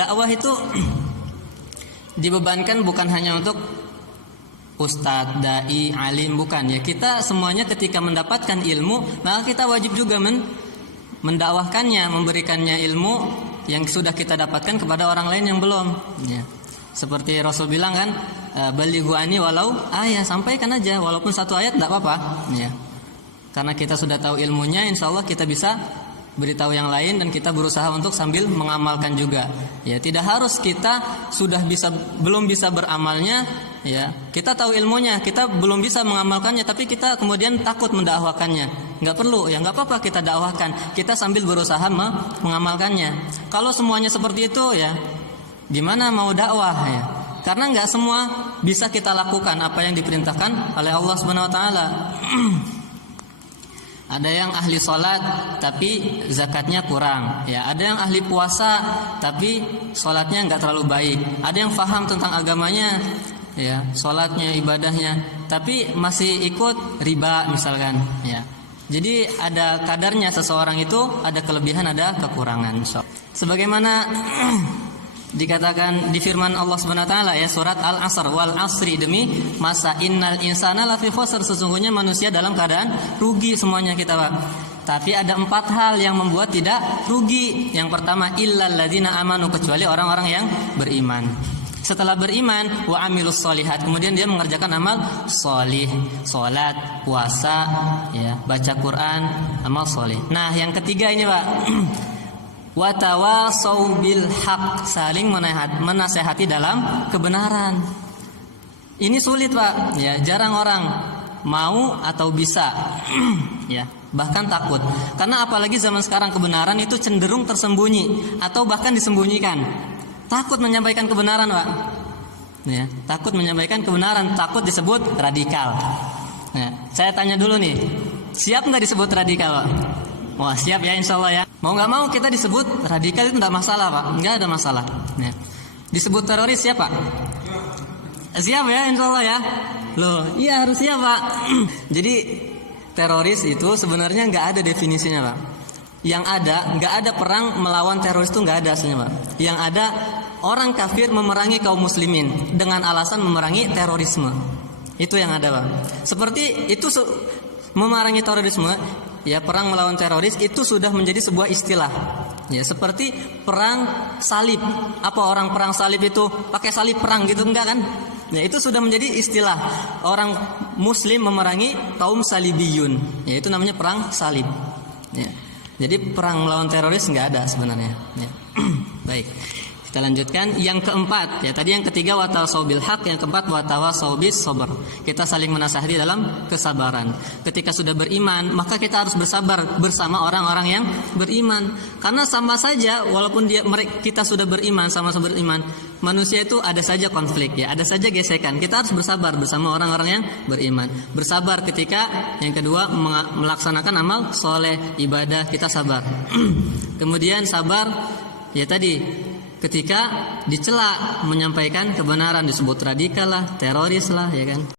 dakwah itu dibebankan bukan hanya untuk ustadz, dai, alim, bukan ya. Kita semuanya ketika mendapatkan ilmu, maka kita wajib juga mendakwahkannya, memberikannya ilmu yang sudah kita dapatkan kepada orang lain yang belum ya. Seperti Rasul bilang kan, balighu anni walau ayat, sampaikan aja walaupun satu ayat tidak apa-apa ya. Karena kita sudah tahu ilmunya, insya Allah kita bisa beritahu yang lain dan kita berusaha untuk sambil mengamalkan juga ya. Tidak harus kita belum bisa beramalnya ya, kita tahu ilmunya, kita belum bisa mengamalkannya, tapi kita kemudian takut mendakwakannya. Nggak perlu ya, nggak apa-apa kita dakwahkan, kita sambil berusaha mengamalkannya. Kalau semuanya seperti itu ya, gimana mau dakwah ya? Karena nggak semua bisa kita lakukan apa yang diperintahkan oleh Allah Subhanahu Wa Taala. Ada yang ahli sholat tapi zakatnya kurang ya. Ada yang ahli puasa tapi sholatnya nggak terlalu baik. Ada yang faham tentang agamanya ya, sholatnya, ibadahnya, tapi masih ikut riba misalkan ya. Jadi ada kadarnya seseorang itu, ada kelebihan, ada kekurangan. Sebagaimana dikatakan di firman Allah Subhanahu wa taala ya, surat Al-Asr, wal asri, demi masa, innal insana lafi khusr, sesungguhnya manusia dalam keadaan rugi semuanya kita, Pak. Tapi ada 4 hal yang membuat tidak rugi. Yang pertama, illal ladzina amanu, kecuali orang-orang yang beriman. Setelah beriman, wa amilus solihat, kemudian dia mengerjakan amal solih, salat, puasa ya, baca Quran, amal solih. Nah, yang ketiga ini, Pak, wa tawasau bil haq, saling menasehati dalam kebenaran. Ini sulit, Pak ya, jarang orang mau atau bisa ya, bahkan takut. Karena apalagi zaman sekarang kebenaran itu cenderung tersembunyi atau bahkan disembunyikan. Takut menyampaikan kebenaran, Pak ya, takut menyampaikan kebenaran, takut disebut radikal. Nah, saya tanya dulu nih, siap nggak disebut radikal, Pak? Wah, siap ya, insya Allah ya. Mau nggak mau kita disebut radikal itu nggak masalah, Pak, nggak ada masalah ya. Disebut teroris siap, Pak? Siap ya, insya Allah ya. Loh, iya harus siap, Pak. Jadi teroris itu sebenarnya nggak ada definisinya, Pak. Yang ada, nggak ada perang melawan teroris itu nggak ada aslinya, Pak. Yang ada orang kafir memerangi kaum muslimin dengan alasan memerangi terorisme. Itu yang ada, Pak. Seperti itu memerangi terorisme ya, perang melawan teroris itu sudah menjadi sebuah istilah. Ya, seperti perang salib. Apa orang perang salib itu pakai salib perang gitu, enggak kan? Ya, itu sudah menjadi istilah. Orang muslim memerangi kaum salibiyun. Ya, itu namanya perang salib. Ya. Jadi perang melawan teroris nggak ada sebenarnya ya. Baik, kita lanjutkan yang keempat ya. Tadi yang ketiga watawasau bil haq, yang keempat watawasau bis sabr. Kita saling menasihati dalam kesabaran. Ketika sudah beriman, maka kita harus bersabar bersama orang-orang yang beriman. Karena sama saja, walaupun kita sudah beriman, sama-sama beriman, manusia itu ada saja konflik ya, ada saja gesekan. Kita harus bersabar bersama orang-orang yang beriman. Bersabar ketika yang kedua melaksanakan amal soleh, ibadah, kita sabar. Kemudian sabar ya tadi ketika dicela menyampaikan kebenaran, disebut radikal lah, teroris lah ya kan.